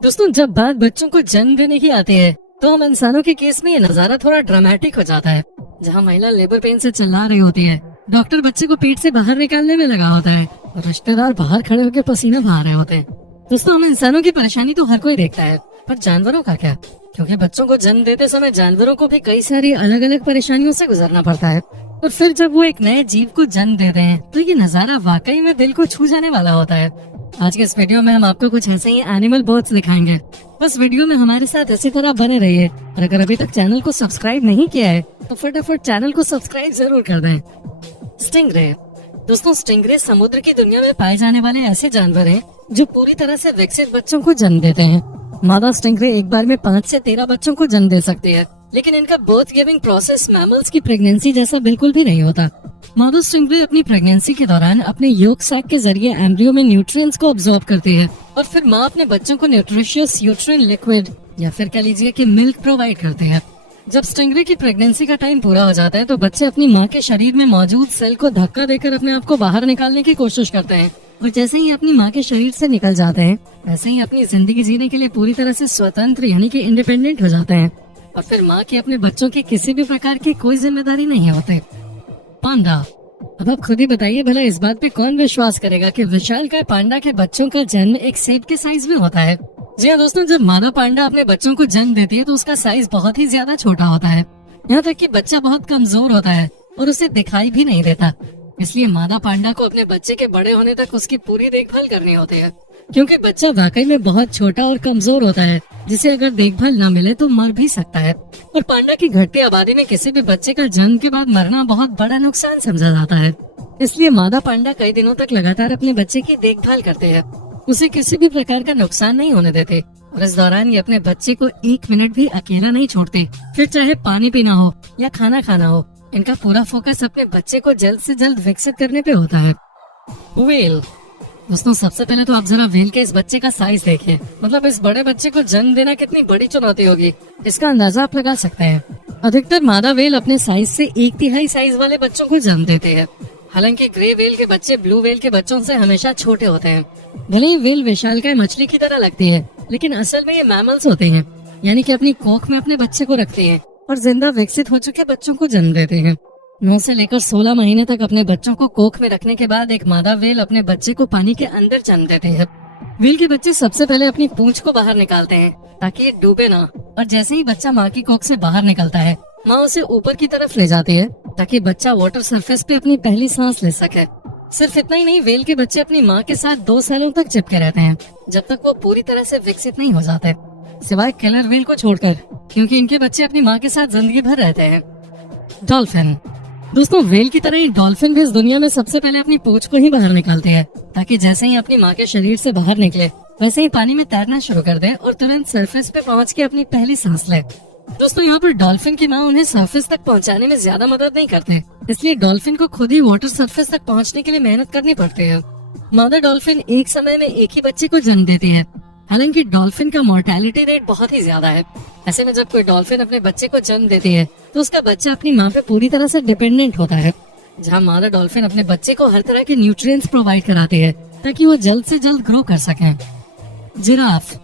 दोस्तों, जब बात बच्चों को जन्म देने की आती है तो हम इंसानों के केस में ये नजारा थोड़ा ड्रामेटिक हो जाता है। जहाँ महिला लेबर पेन से चिल्ला रही होती है, डॉक्टर बच्चे को पेट से बाहर निकालने में लगा होता है और रिश्तेदार बाहर खड़े होकर पसीना बहा रहे होते हैं। दोस्तों, हम इंसानों की परेशानी तो हर कोई देखता है, पर जानवरों का क्या? क्योंकि बच्चों को जन्म देते समय जानवरों को भी कई सारी अलग अलग परेशानियों से गुजरना पड़ता है। और फिर जब वो एक नए जीव को जन्म देते हैं तो ये नजारा वाकई में दिल को छू जाने वाला होता है। आज के इस वीडियो में हम आपको कुछ ऐसे ही एनिमल बर्ड्स दिखाएंगे। बस वीडियो में हमारे साथ इसी तरह बने रहिए और अगर अभी तक चैनल को सब्सक्राइब नहीं किया है तो फटाफट चैनल को सब्सक्राइब जरूर कर दें। स्टिंगरे। दोस्तों, स्टिंगरे समुद्र की दुनिया में पाए जाने वाले ऐसे जानवर हैं जो पूरी तरह से विकसित बच्चों को जन्म देते हैं। मादा स्टिंगरे एक बार में 5 से 13 बच्चों को जन्म दे सकती है, लेकिन इनका बर्थ गिविंग प्रोसेस मैमल्स की प्रेगनेंसी जैसा बिल्कुल भी नहीं होता। मादा स्टिंगरे अपनी प्रेगनेंसी के दौरान अपने योक सैक के जरिए एम्ब्रियो में न्यूट्रिएंट्स को अब्सॉर्ब करती है और फिर माँ अपने बच्चों को न्यूट्रिशियस यूट्रिन लिक्विड या फिर कह लीजिए कि मिल्क प्रोवाइड करती है। जब स्टिंगरे की प्रेगनेंसी का टाइम पूरा हो जाता है तो बच्चे अपनी माँ के शरीर में मौजूद सेल को धक्का देकर अपने आप को बाहर निकालने की कोशिश करते हैं और जैसे ही अपनी माँ के शरीर से निकल जाते हैं वैसे ही अपनी जिंदगी जीने के लिए पूरी तरह से स्वतंत्र यानी कि इंडिपेंडेंट हो जाते हैं और फिर माँ की अपने बच्चों की किसी भी प्रकार की कोई जिम्मेदारी नहीं होती। पांडा। अब आप खुद ही बताइए, भला इस बात पे कौन विश्वास करेगा कि विशालकाय पांडा के बच्चों का जन्म एक सेब के साइज में होता है। जी हाँ दोस्तों, जब मादा पांडा अपने बच्चों को जन्म देती है तो उसका साइज बहुत ही ज्यादा छोटा होता है। यहाँ तक कि बच्चा बहुत कमजोर होता है और उसे दिखाई भी नहीं देता। इसलिए मादा पांडा को अपने बच्चे के बड़े होने तक उसकी पूरी देखभाल करनी होती है, क्योंकि बच्चा वाकई में बहुत छोटा और कमजोर होता है जिसे अगर देखभाल न मिले तो मर भी सकता है। और पांडा की घटती आबादी में किसी भी बच्चे का जन्म के बाद मरना बहुत बड़ा नुकसान समझा जाता है। इसलिए मादा पांडा कई दिनों तक लगातार अपने बच्चे की देखभाल करते हैं, उसे किसी भी प्रकार का नुकसान नहीं होने देते और इस दौरान ये अपने बच्चे को 1 मिनट भी अकेला नहीं छोड़ते। फिर चाहे पानी पीना हो या खाना खाना हो, इनका पूरा फोकस अपने बच्चे को जल्द से जल्द विकसित करने पे होता है। व्हेल। दोस्तों, सबसे पहले तो आप जरा व्हेल के इस बच्चे का साइज देखिए। मतलब इस बड़े बच्चे को जन्म देना कितनी बड़ी चुनौती होगी, इसका अंदाजा आप लगा सकते हैं। अधिकतर मादा व्हेल अपने साइज से 1/3 साइज वाले बच्चों को जन्म देते हैं। हालांकि ग्रे व्हेल के बच्चे ब्लू व्हेल के बच्चों से हमेशा छोटे होते हैं। भले ही व्हेल विशालकाय मछली की तरह लगती है, लेकिन असल में ये मैमल्स होते हैं, यानी कि अपनी कोख में अपने बच्चे को रखते हैं और जिंदा विकसित हो चुके बच्चों को जन्म देते हैं। 9 से लेकर 16 महीने तक अपने बच्चों को कोख में रखने के बाद एक मादा व्हेल अपने बच्चे को पानी के अंदर जन्म देते हैं। व्हेल के बच्चे सबसे पहले अपनी पूंछ को बाहर निकालते हैं ताकि ये डूबे ना, और जैसे ही बच्चा माँ की कोख से बाहर निकलता है माँ उसे ऊपर की तरफ ले जाती है ताकि बच्चा वाटर सरफेस पे अपनी पहली सांस ले सके। सिर्फ इतना ही नहीं, व्हेल के बच्चे अपनी माँ के साथ 2 सालों तक चिपके रहते हैं जब तक वो पूरी तरह से विकसित नहीं हो जाते, सिवाय किलर व्हेल को छोड़कर, क्योंकि इनके बच्चे अपनी माँ के साथ जिंदगी भर रहते हैं। डॉल्फिन। दोस्तों, व्हेल की तरह ही डॉल्फिन भी इस दुनिया में सबसे पहले अपनी पूंछ को ही बाहर निकालते हैं ताकि जैसे ही अपनी माँ के शरीर से बाहर निकले वैसे ही पानी में तैरना शुरू कर दे और तुरंत सरफेस पे पहुँच के अपनी पहली सांस ले। दोस्तों, यहाँ पर डॉल्फिन की माँ उन्हें सरफेस तक पहुँचाने में ज्यादा मदद नहीं करते, इसलिए डॉल्फिन को खुद ही वाटर सरफेस तक पहुँचने के लिए मेहनत करनी पड़ती है। मादा डॉल्फिन एक समय में एक ही बच्चे को जन्म देती है। हालांकि डॉल्फिन का मोर्टेलिटी रेट बहुत ही ज्यादा है। ऐसे में जब कोई डॉल्फिन अपने बच्चे को जन्म देती है तो उसका बच्चा अपनी माँ पे पूरी तरह से डिपेंडेंट होता है। जहाँ मादा डॉल्फिन अपने बच्चे को हर तरह के न्यूट्रिएंट्स प्रोवाइड कराती है ताकि वो जल्द से जल्द ग्रो कर सके। जिराफ।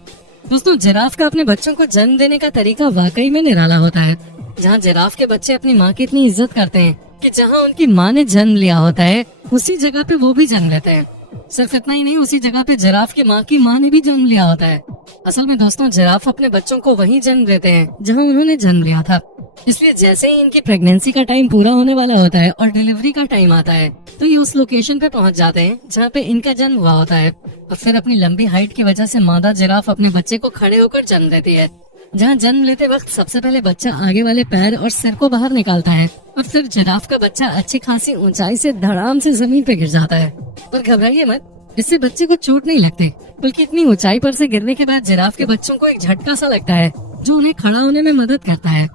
दोस्तों, जिराफ का अपने बच्चों को जन्म देने का तरीका वाकई में निराला होता है। जहाँ जिराफ के बच्चे अपनी माँ की इतनी इज्जत करते हैं कि जहाँ उनकी माँ ने जन्म लिया होता है उसी जगह पे वो भी जन्म लेते हैं। सिर्फ इतना ही नहीं, उसी जगह पे जिराफ की माँ ने भी जन्म लिया होता है। असल में दोस्तों, जिराफ अपने बच्चों को वहीं जन्म देते हैं जहाँ उन्होंने जन्म लिया था। इसलिए जैसे ही इनकी प्रेगनेंसी का टाइम पूरा होने वाला होता है और डिलीवरी का टाइम आता है तो ये उस लोकेशन पे पहुंच जाते हैं जहाँ पे इनका जन्म हुआ होता है। और फिर अपनी लंबी हाइट की वजह से मादा जिराफ अपने बच्चे को खड़े होकर जन्म देती है। जहाँ जन्म लेते वक्त सबसे पहले बच्चा आगे वाले पैर और सिर को बाहर निकालता है और फिर जिराफ का बच्चा अच्छी खासी ऊंचाई से धड़ाम से जमीन पे गिर जाता है। पर घबराइए मत, इससे बच्चे को चोट नहीं लगती, बल्कि इतनी ऊंचाई पर से गिरने के बाद जिराफ के बच्चों को एक झटका सा लगता है जो उन्हें खड़ा होने में मदद करता है।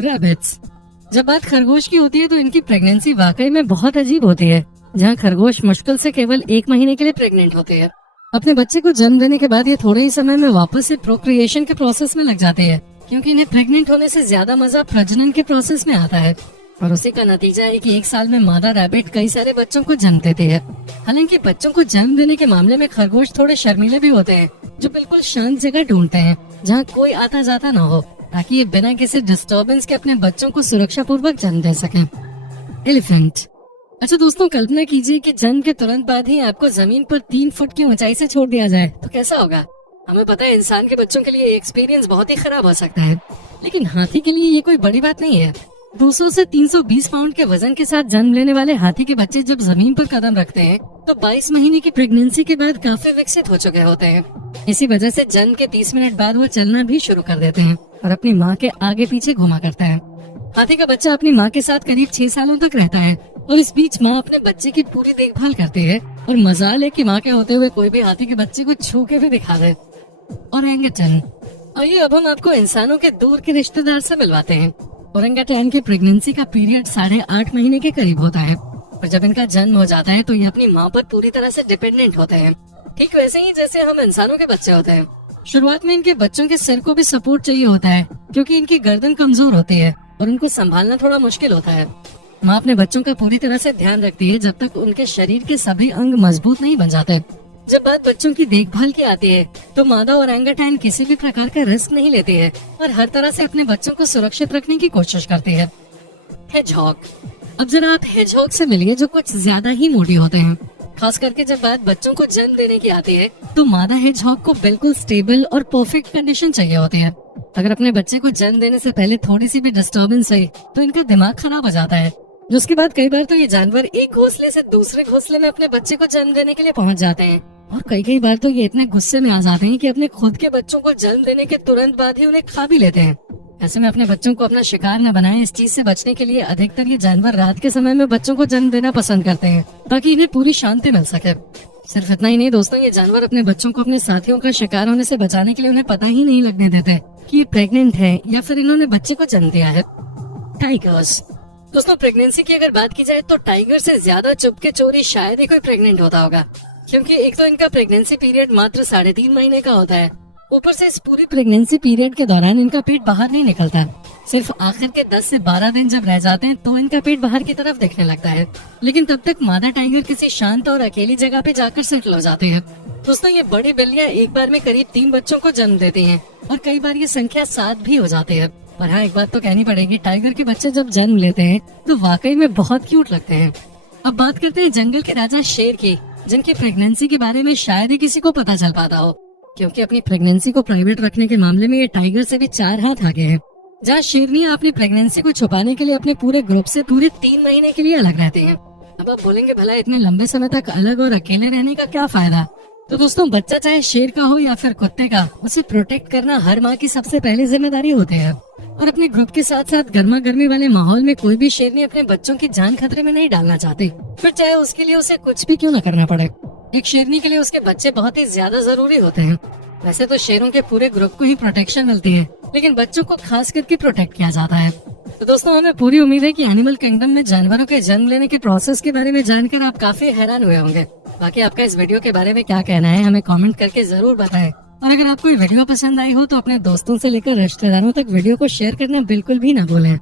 रैबिट्स। जब बात खरगोश की होती है तो इनकी प्रेगनेंसी वाकई में बहुत अजीब होती है। जहाँ खरगोश मुश्किल से केवल 1 महीने के लिए प्रेग्नेंट होते हैं। अपने बच्चे को जन्म देने के बाद ये थोड़े ही समय में वापस से प्रोक्रिएशन के प्रोसेस में लग जाते हैं, क्योंकि इन्हें प्रेग्नेंट होने से ज्यादा मजा प्रजनन के प्रोसेस में आता है। और उसी का नतीजा है कि 1 साल में मादा रैबिट कई सारे बच्चों को जन्म देती है। हालांकि बच्चों को जन्म देने के मामले में खरगोश थोड़े शर्मीले भी होते हैं, जो बिल्कुल शांत जगह ढूंढते हैं जहाँ कोई आता जाता ना हो, ताकि ये बिना किसी डिस्टरबेंस के अपने बच्चों को सुरक्षा पूर्वक जन्म दे सकें। एलिफेंट। अच्छा दोस्तों, कल्पना कीजिए कि जन्म के तुरंत बाद ही आपको जमीन पर 3 फुट की ऊंचाई से छोड़ दिया जाए, तो कैसा होगा? हमें पता है इंसान के बच्चों के लिए ये एक्सपीरियंस बहुत ही खराब हो सकता है, लेकिन हाथी के लिए ये कोई बड़ी बात नहीं है। 200 से 320 पाउंड के वजन के साथ जन्म लेने वाले हाथी के बच्चे जब जमीन पर कदम रखते हैं तो 22 महीने की प्रेगनेंसी के बाद काफी विकसित हो चुके होते हैं। इसी वजह से जन्म के 30 मिनट बाद वो चलना भी शुरू कर देते हैं और अपनी माँ के आगे पीछे घुमा करता है। हाथी का बच्चा अपनी माँ के साथ करीब 6 सालों तक रहता है और इस बीच माँ अपने बच्चे की पूरी देखभाल करती है। और मजाल है कि माँ के होते हुए कोई भी हाथी के बच्चे को छू के भी दिखा दे। ओरंगेटन। आइए अब हम आपको इंसानों के दूर के रिश्तेदार से मिलवाते हैं। ओरंगेटन की प्रेगनेंसी का पीरियड 8.5 महीने के करीब होता है और जब इनका जन्म हो जाता है तो ये अपनी माँ पर पूरी तरह से डिपेंडेंट होते हैं, ठीक वैसे ही जैसे हम इंसानों के बच्चे होते हैं। शुरुआत में इनके बच्चों के सिर को भी सपोर्ट चाहिए होता है क्योंकि इनकी गर्दन कमजोर होती है और उनको संभालना थोड़ा मुश्किल होता है। माँ अपने बच्चों का पूरी तरह से ध्यान रखती है जब तक उनके शरीर के सभी अंग मजबूत नहीं बन जाते। जब बात बच्चों की देखभाल की आती है तो मादा ओरंगेटन किसी भी प्रकार का रिस्क नहीं लेती है और हर तरह से अपने बच्चों को सुरक्षित रखने की कोशिश करती है। हेजहॉग। अब जरा आप हेजहॉग से मिलिए जो कुछ ज्यादा ही मोटी होते हैं। खास करके जब बात बच्चों को जन्म देने की आती है तो मादा हेजहॉग को बिल्कुल स्टेबल और परफेक्ट कंडीशन चाहिए होती है। अगर अपने बच्चे को जन्म देने से पहले थोड़ी सी भी डिस्टर्बेंस हुई तो इनका दिमाग खराब हो जाता है, जिसके बाद कई बार तो ये जानवर एक घोंसले से दूसरे घोंसले में अपने बच्चे को जन्म देने के लिए पहुंच जाते हैं और कई बार तो ये इतने गुस्से में आ जाते हैं कि अपने खुद के बच्चों को जन्म देने के तुरंत बाद ही उन्हें खा भी लेते हैं। ऐसे में अपने बच्चों को अपना शिकार न बनाएं, इस चीज से बचने के लिए अधिकतर ये जानवर रात के समय में बच्चों को जन्म देना पसंद करते हैं ताकि इन्हें पूरी शांति मिल सके। सिर्फ इतना ही नहीं दोस्तों, ये जानवर अपने बच्चों को अपने साथियों का शिकार होने से बचाने के लिए उन्हें पता ही नहीं लगने देते कि ये प्रेग्नेंट है या फिर इन्होंने बच्चे को जन्म दिया है। टाइगर्स। दोस्तों, प्रेगनेंसी की अगर बात की जाए तो टाइगर से ज्यादा चुपके चोरी शायद ही कोई प्रेग्नेंट होता होगा, क्योंकि एक तो इनका प्रेगनेंसी पीरियड मात्र 3.5 महीने का होता है। ऊपर से इस पूरी प्रेगनेंसी पीरियड के दौरान इनका पेट बाहर नहीं निकलता। सिर्फ आखिर के 10 से 12 दिन जब रह जाते हैं तो इनका पेट बाहर की तरफ दिखने लगता है, लेकिन तब तक मादा टाइगर किसी शांत और अकेली जगह पे जाकर सेटल हो जाते हैं। दोस्तों, ये बड़ी बिल्लियां एक बार में करीब 3 बच्चों को जन्म देती हैं और कई बार ये संख्या 7 भी हो जाती है। पर हाँ, एक बात तो कहनी पड़ेगी, टाइगर के बच्चे जब जन्म लेते हैं तो वाकई में बहुत क्यूट लगते हैं। अब बात करते हैं जंगल के राजा शेर की, जिनकी प्रेगनेंसी के बारे में शायद ही किसी को पता चल पाता हो, क्योंकि अपनी प्रेगनेंसी को प्राइवेट रखने के मामले में ये टाइगर से भी 4 हाथ आगे है। जहाँ शेरनी अपनी प्रेगनेंसी को छुपाने के लिए अपने पूरे ग्रुप से पूरे 3 महीने के लिए अलग रहते हैं। अब आप बोलेंगे भला इतने लंबे समय तक अलग और अकेले रहने का क्या फायदा? तो दोस्तों, बच्चा चाहे शेर का हो या फिर कुत्ते का, उसे प्रोटेक्ट करना हर माँ की सबसे पहली जिम्मेदारी होती है। और अपने ग्रुप के साथ साथ गर्मा गर्मी वाले माहौल में कोई भी शेरनी अपने बच्चों की जान खतरे में नहीं डालना चाहती, फिर चाहे उसके लिए उसे कुछ भी क्यों न करना पड़े। एक शेरनी के लिए उसके बच्चे बहुत ही ज्यादा जरूरी होते हैं। वैसे तो शेरों के पूरे ग्रुप को ही प्रोटेक्शन मिलती है, लेकिन बच्चों को खास करके प्रोटेक्ट किया जाता है। तो दोस्तों, हमें पूरी उम्मीद है कि एनिमल किंगडम में जानवरों के जन्म लेने के प्रोसेस के बारे में जानकर आप काफी हैरान हुए होंगे। बाकी आपका इस वीडियो के बारे में क्या कहना है हमें कमेंट करके जरूर बताएं। और अगर आपको ये वीडियो पसंद आई हो तो अपने दोस्तों से लेकर रिश्तेदारों तक वीडियो को शेयर करना बिल्कुल भी ना भूलें।